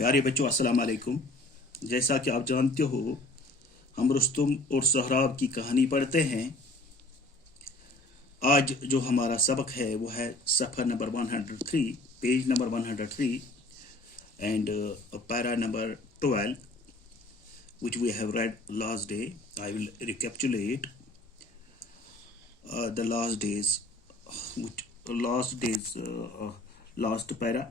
प्यारे बच्चों अस्सलाम वालेकुम। जैसा कि आप जानते हो हम रुस्तुम और सोहराब की कहानी पढ़ते हैं। आज जो हमारा सबक है वो है सफ़र number 103, page number 103 and para number 12 which we have read last day. I will recapitulate the last para.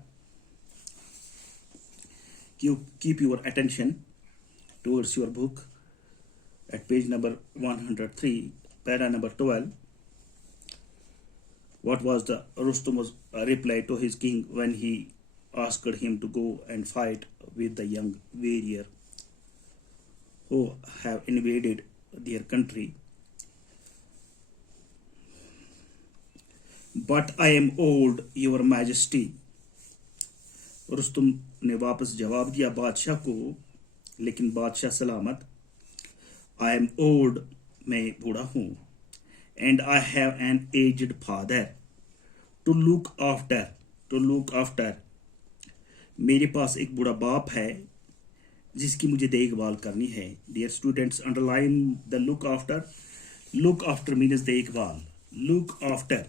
Keep your attention towards your book at page number 103, para number 12. What was the Rustum's reply to his king when he asked him to go and fight with the young warrior who have invaded their country? But I am old, your majesty. Rustam ने वापस जवाब दिया बादशाह को, लेकिन बादशाह सलामत। I am old, मैं बूढ़ा हूँ। And I have an aged father to look after. मेरे पास एक बूढ़ा बाप है जिसकी मुझे देखभाल करनी है। Dear students, underline the look after. Look after means देखभाल। Look after,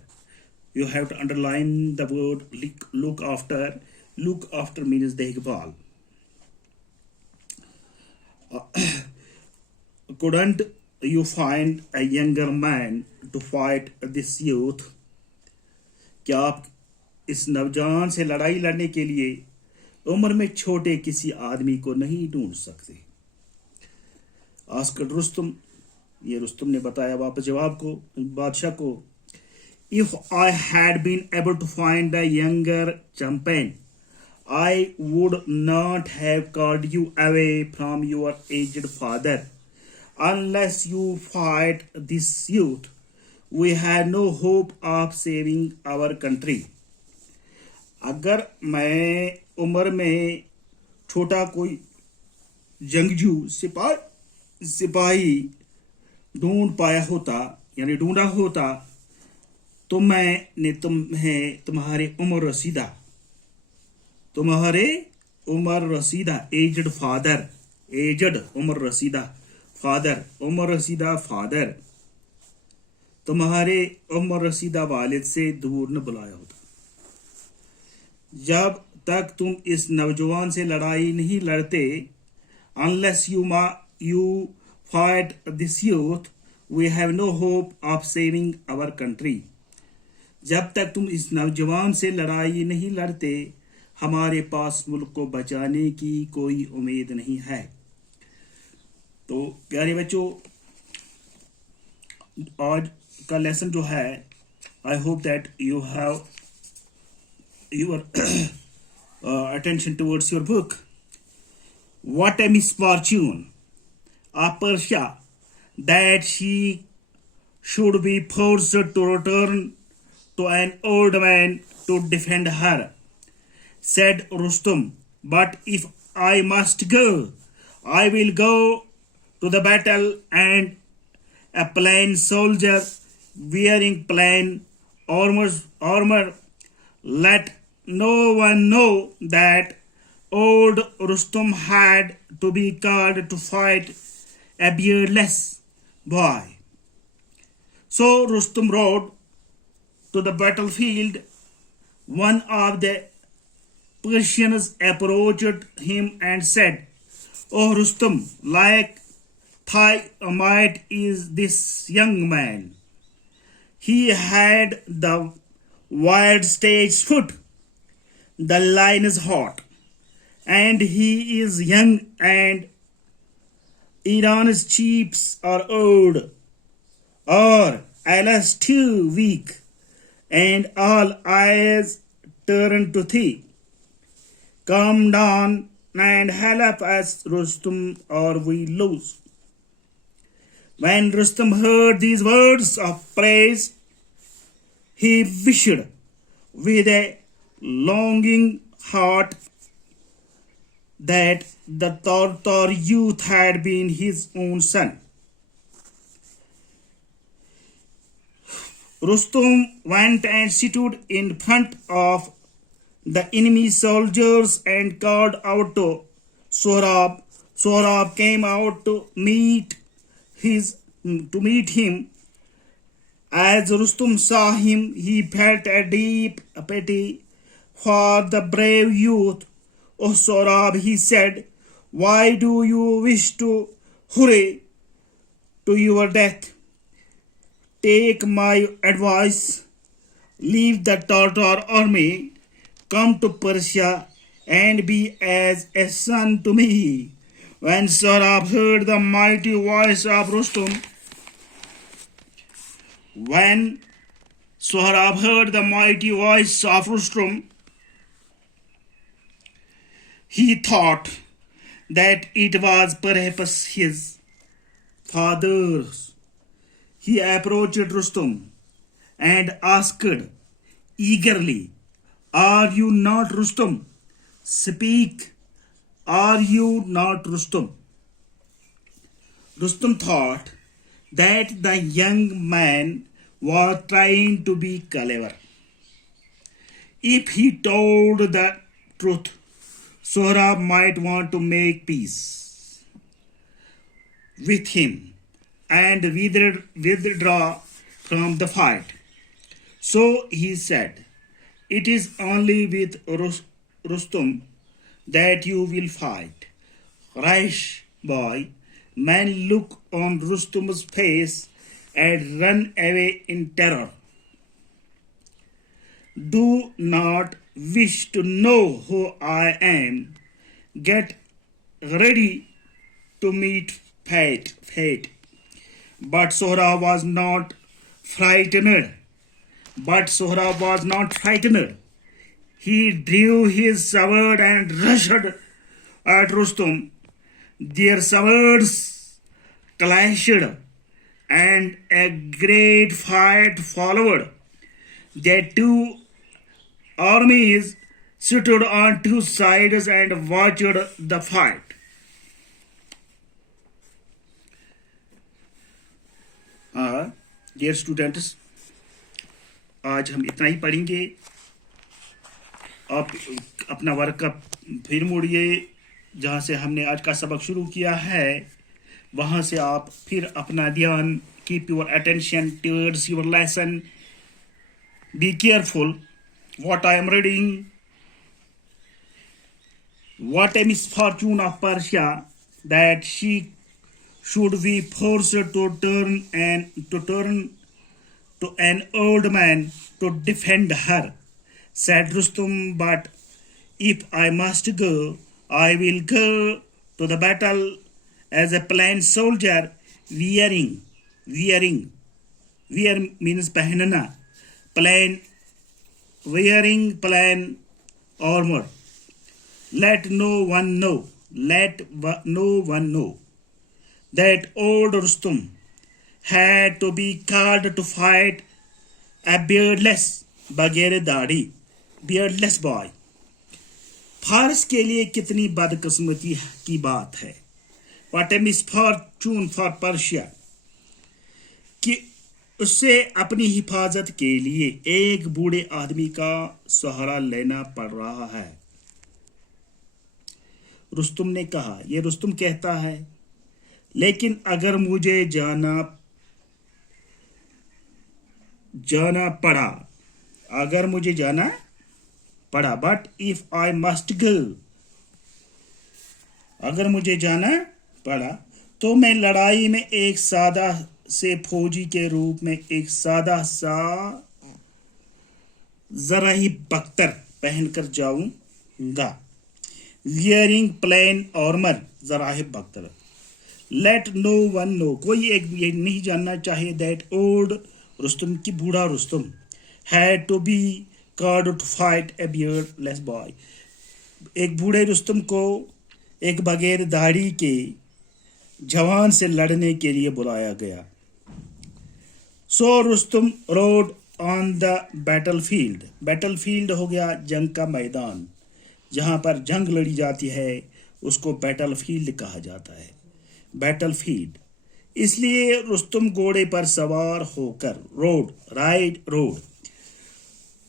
you have to underline the word look after. Look after means देखभाल। Couldn't you find a younger man to fight this youth? क्या आप इस नौजवान से लड़ाई लड़ने के लिए उम्र में छोटे किसी आदमी को नहीं ढूंढ सकते? आस्क्ड रुस्तुम, ये रुस्तुम ने बताया वापस जवाब को बादशाह को। If I had been able to find a younger champion, I would not have called you away from your aged father. Unless you fight this youth, we have no hope of saving our country. अगर मैं उम्र में छोटा कोई जंगजू सिपाही ढूंढा होता तो मैंने तुम्हारे उम्र रसीदा एजड फादर तुम्हारे उम्र रसीदा वालिद से दूर न बुलाया होता। जब तक तुम इस नौजवान से लड़ाई नहीं लड़ते, unless you fight this youth, we have no hope of saving our country. जब तक तुम इस नौजवान से लड़ाई नहीं लड़ते, हमारे पास मुल्क को बचाने की कोई उम्मीद नहीं है। तो प्यारे बच्चों, आज का लेसन जो है, I hope that you have your attention towards your book. What A misfortune, a Persia, that she should be forced to return to an old man to defend her, said Rustum. But if I must go, I will go to the battle, and a plain soldier wearing plain armor. Let no one know that old Rustum had to be called to fight a beardless boy. So Rustum rode to the battlefield. One of the Persians approached him and said, "O Rustum, like thy might is this young man. He had the wide stage foot. The line is hot, and he is young, and Iran's chiefs are old, or alas too weak, and all eyes turn to thee. Come down and help us, Rustum, or we lose." When Rustum heard these words of praise, he wished with a longing heart that the Tartar youth had been his own son. Rustum went and stood in front of the enemy soldiers and called out to Sohrab. Sohrab came out to meet him. As Rustum saw him, he felt a deep pity for the brave youth. "Oh Sohrab," he said, "why do you wish to hurry to your death? Take my advice. Leave the Tartar army, come to Persia, and be as a son to me." When Sohrab heard the mighty voice of Rustum, he thought that it was perhaps his father's. He approached Rustum and asked eagerly, "Are you not Rustum? Speak, are you not Rustum?" Rustum thought that the young man was trying to be clever. If he told the truth, Sohrab might want to make peace with him and withdraw from the fight. So he said, "It is only with Rustum that you will fight." Rash boy, men look on Rustum's face and run away in terror. "Do not wish to know who I am. Get ready to meet fate." But Sohrab was not frightened. He drew his sword and rushed at Rustum. Their swords clashed, and a great fight followed. The two armies stood on two sides and watched the fight. Dear students, आज हम इतना ही पढ़ेंगे. आप अपना work फिर मुड़िए, जहाँ से हमने आज का सबक शुरू किया है वहाँ से आप फिर अपना ध्यान, keep your attention towards your lesson. Be careful what I am reading. What a misfortune of Persia that she should be forced to turn to an old man to defend her, said Rustum. But if I must go, I will go to the battle as a plain soldier, wearing means pahnana, wearing plain armor. Let no one know that old Rustum had to be called to fight a beardless boy. फारस के लिए कितनी बदकिस्मती की बात है. What a misfortune for Persia कि उससे अपनी हिफाजत के लिए एक बूढ़े आदमी का सहारा लेना पड़ रहा है. रुस्तुम ने कहा, ये रुस्तुम कहता है, लेकिन अगर मुझे जाना पड़ा, but if I must go, अगर मुझे जाना पड़ा तो मैं लड़ाई में एक सादा से फौजी के रूप में एक सादा सा जरा ही बख्तर पहनकर जाऊंगा. वियरिंग प्लेन आर्मर, जरा ही बख्तर. लेट नो वन नो, कोई एक ये नहीं जानना चाहिए दैट ओल्ड रुस्तुम की बूढ़ा Rustum had to be called to fight a beardless boy. एक बूढ़े रुस्तुम को एक बगैर दाढ़ी के जवान से लड़ने के लिए बुलाया गया. So Rustum rode on the battlefield. Battlefield हो गया जंग का मैदान, जहाँ पर जंग लड़ी जाती है उसको बैटलफील्ड कहा जाता है. बैटलफील्ड. इसलिए रुस्तुम घोड़े पर सवार होकर रोड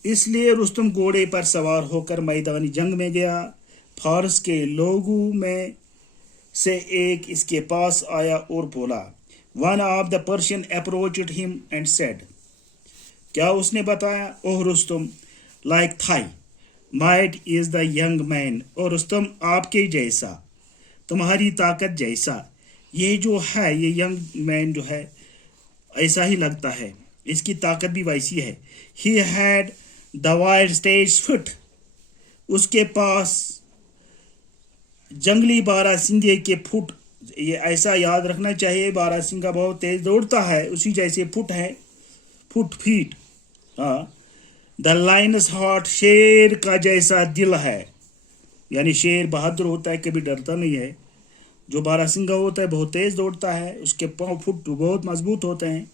इसलिए रुस्तम घोड़े पर सवार होकर मैदानी जंग में गया। फारस के लोगों में से एक इसके पास आया और बोला, one of the Persian approached him and said, क्या उसने बताया, oh Rustum, like thy might is the young man, और रुस्तम आपके जैसा, तुम्हारी ताकत जैसा ये जो है, ये यंग मैन जो है ऐसा ही लगता है, इसकी ताकत भी वैसी है। He had the wild stage foot, उसके पास जंगली बारासिंगे के फुट, ये ऐसा याद रखना चाहिए, बारासिंगा बहुत तेज दौड़ता है, उसी जैसे फुट है, फुट फीट। हाँ, द लायनस हार्ट, शेर का जैसा दिल है, यानी शेर बहादुर होता है, कभी डरता नहीं है। जो बारासिंगा होता है बहुत तेज दौड़ता है, उसके पाँव फुट बहुत मजबूत होते हैं।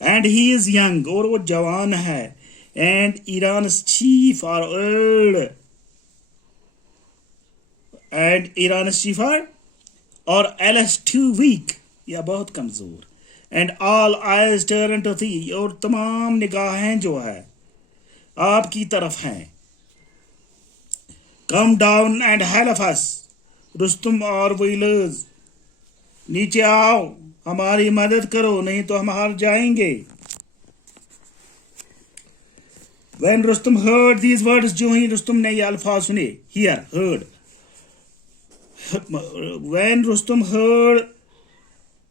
एंड ही इज यंग, और वो जवान है। And Iran chief are old, and Iran chief are और एलएस टू वीक, या बहुत कमजोर। And all eyes turn to thee, और तमाम निगाहें जो है आपकी तरफ हैं। Come down and help us, Rustam और व्हीलर्स, नीचे आओ, हमारी मदद करो, नहीं तो हम हार जाएंगे। When Rustam heard these words, जो ही रुस्तम ने ये अल्फाज सुने, here heard, when Rustam heard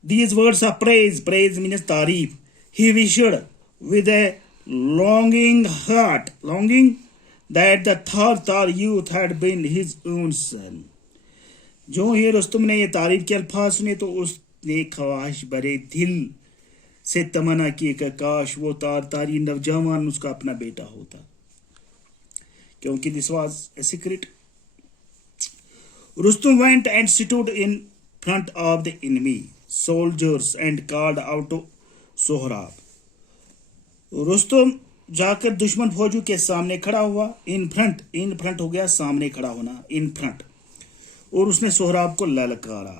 these words of praise, praise means तारीफ, he wished with a longing heart, longing that the Tartar youth had been his own son. जो ही रुस्तम ने ये तारीफ के अल्फाज सुने तो उसने ख्वाहिश भरे दिल से तमन्ना की कि काश वो तारतारी नौजवान उसका अपना बेटा होता, क्योंकि this was a secret. Rustam went and stood in front of the enemy soldiers and called out to Sohrab. Rustam जाकर दुश्मन फौजों के सामने खड़ा हुआ, इन फ्रंट हो गया सामने खड़ा होना, इन फ्रंट, और उसने सोहराब को ललकारा,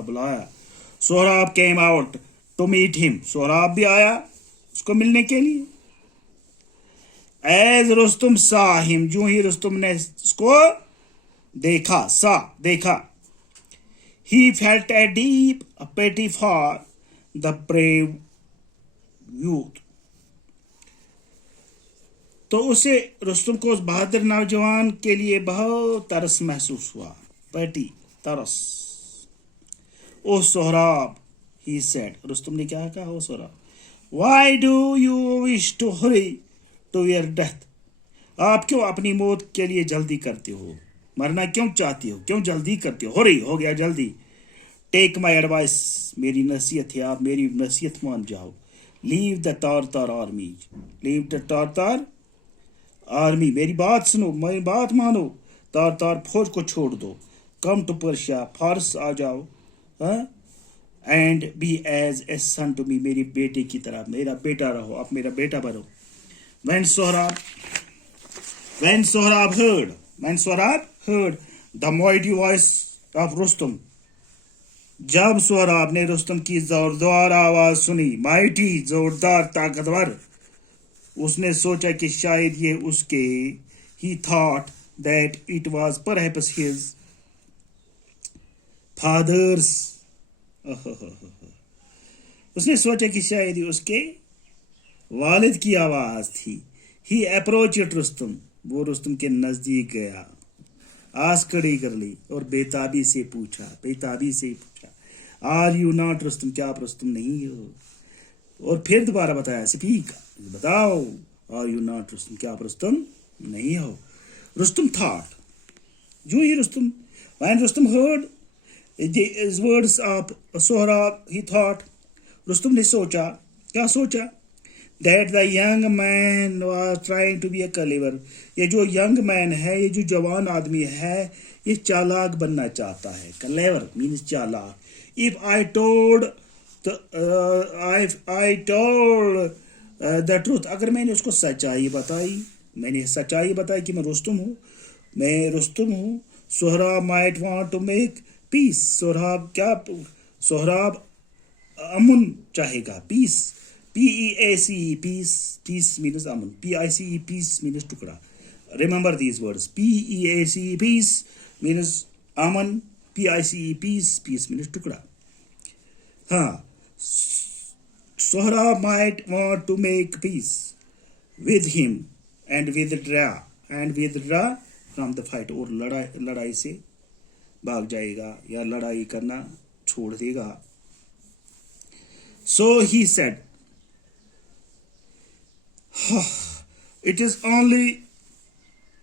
बुलाया। Sohrab came out to meet him, Sohrab भी आया उसको मिलने के लिए। एज रुस्तम सा हिम, जो ही रुस्तम ने उसको देखा, he felt a deep pity for the brave youth, तो उसे रुस्तम को उस बहादुर नौजवान के लिए बहुत तरस महसूस हुआ, पैटी तरस। O Sohrab, he said, Rustum ने क्या कहा, O Sohrab, why do you wish to hurry to your death, आप क्यों अपनी मौत के लिए जल्दी करते हो, मरना क्यों चाहते हो, क्यों जल्दी करते हो, हरी हो गया जल्दी। टेक माई एडवाइस, मेरी नसीहत है, आप मेरी नसीहत मान जाओ। लीव द तारतार आर्मी, लीव द तारतार आर्मी, मेरी बात सुनो, मेरी बात मानो, तारतार फौज को छोड़ दो। कम टू पर्शिया, फारस आ जाओ, and be as a son to me, मेरी बेटे की तरह मेरा बेटा रहो, आप मेरा बेटा बनो। When Sohrab heard the mighty voice of Rustam, जब सोहराब ने रुस्तम की जोरदार आवाज सुनी, माइटी जोरदार ताकतवर, उसने सोचा कि शायद ये उसके, he thought that it was perhaps his father's, उसने सोचा कि शायद ये उसके वालिद की आवाज थी। He approached रुस्तम, वो रुस्तम के नजदीक गया, आस खड़ी कर ली और बेताबी से पूछा, आर यू नॉट रुस्तम, क्या आप रुस्तम नहीं हो? और फिर दोबारा बताया, स्पीक, बताओ, आर यू नॉट रुस्तम, क्या आप रुस्तम नहीं हो? रुस्तम थॉट, जो ही Rustam, when Rustam heard the words of Sohrab, he thought, Rustam ने सोचा, क्या सोचा? That the young man was trying to be a clever, ये जो young man है, ये जो जवान आदमी है, ये चालाक बनना चाहता है। clever means चालाक। If I told the truth, अगर मैंने उसको सच्चाई बताई कि मैं रुस्तम हूँ, Sohrab might want to make peace, Sohrab अमन चाहेगा, peace P-E-A-C-E, peace. Peace means aman. P-I-C-E, peace means tukda. Remember these words. P-E-A-C-E, peace means aman. P-I-C-E, peace. Peace means tukda. Sohrab might want to make peace with him and withdraw from the fight. اور لڑائی سے بھاگ جائے گا یا لڑائی کرنا چھوڑ دے گا. So he said, it is only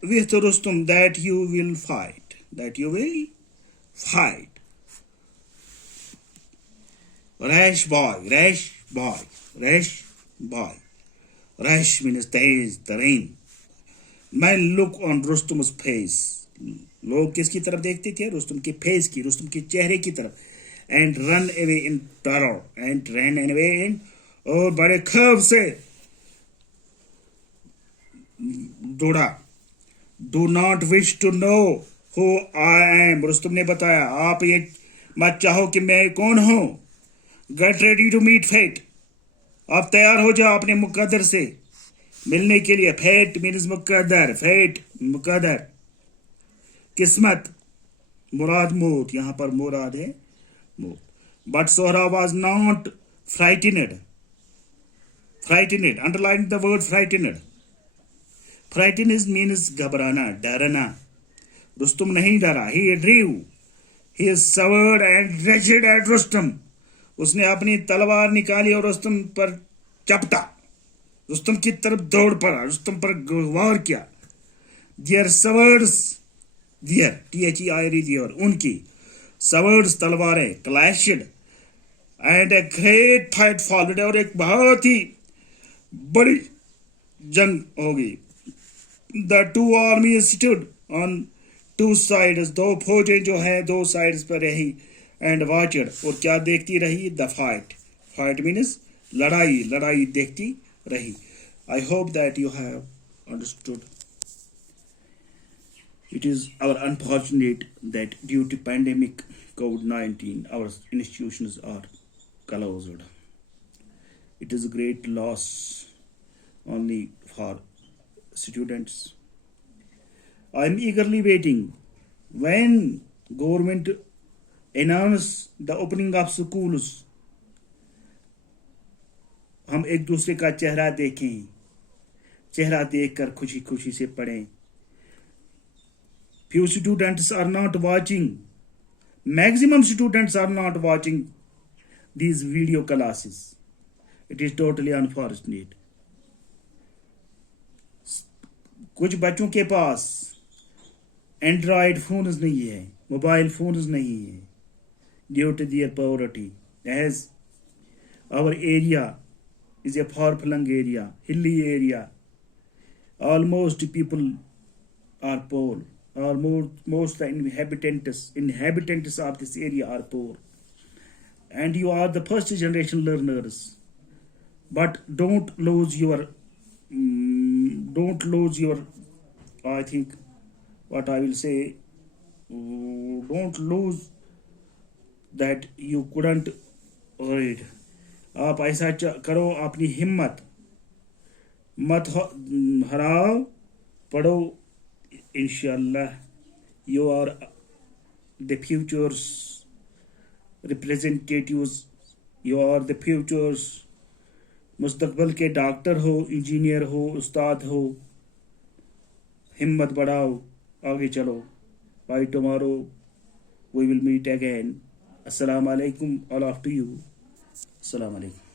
with Rustum that you will fight. Rash boy. Rash means terrain. Men look on Rustum's face. لوگ کس کی طرف دیکھتے تھے؟ رستم کے فیس کی، رستم کے چہرے کی طرف. And run away in terror, اور بڑے خوف سے دوڑا. Do not wish to know who I am. Rustam نے بتایا آپ یہ مت چاہو کہ میں کون ہوں. Get ready to meet fate. آپ تیار ہو جاؤ اپنے مقدر سے ملنے کے لیے. فیٹ مینز مقدر، فیٹ مقدر، قسمت. مراد موت، یہاں پر مراد ہے موت. But Sohrab was not frightened. Underline the word frightened. Frightened means گھبرانا، ڈرنا. رستم نہیں ڈرا. He drew his sword and rushed at Rustum. اس نے اپنی تلوار نکالی اور رستم پر چپٹا. رستم کی طرف دوڑ پڑا، رستم پر وار کیا. their swords, their T-H-E-I-R, ان کی swords تلواریں clashed and a great fight followed. اور ایک بہت ہی بڑی جنگ ہوگی. the two armies stood on two sides. دو فوجیں جو ہیں دو سائڈز پر رہی. and watched، اور کیا دیکھتی رہی؟ the fight means لڑائی دیکھتی رہی. I hope that you have understood. It is our unfortunate that due to pandemic COVID-19 our institutions are closed. It is a great loss only for students. I am eagerly waiting when government announce the opening of schools. ہم ایک دوسرے کا چہرہ دیکھیں، چہرہ دیکھ کر خوشی سے پڑھیں. Few students are not watching. Maximum students are not watching these video classes. It is totally unfortunate. کچھ بچوں کے پاس اینڈرائڈ فونز نہیں ہے، موبائل فونز نہیں ہے. Due to their poverty, as our area is a far-flung area, hilly area, almost people are poor. Most the inhabitants of this area are poor. And you are the first generation learners. But don't lose your, I think, what I will say, don't lose that you couldn't read. آپ ایسا کرو، اپنی ہمت مت ہراؤ، پڑھو. انشاءاللہ you are the future's representatives. You are the future's مستقبل کے ڈاکٹر ہو، انجینئر ہو، استاد ہو. ہمت بڑھاؤ، آگے چلو. By tomorrow we will meet again. السلام علیکم. All of you. السلام علیکم.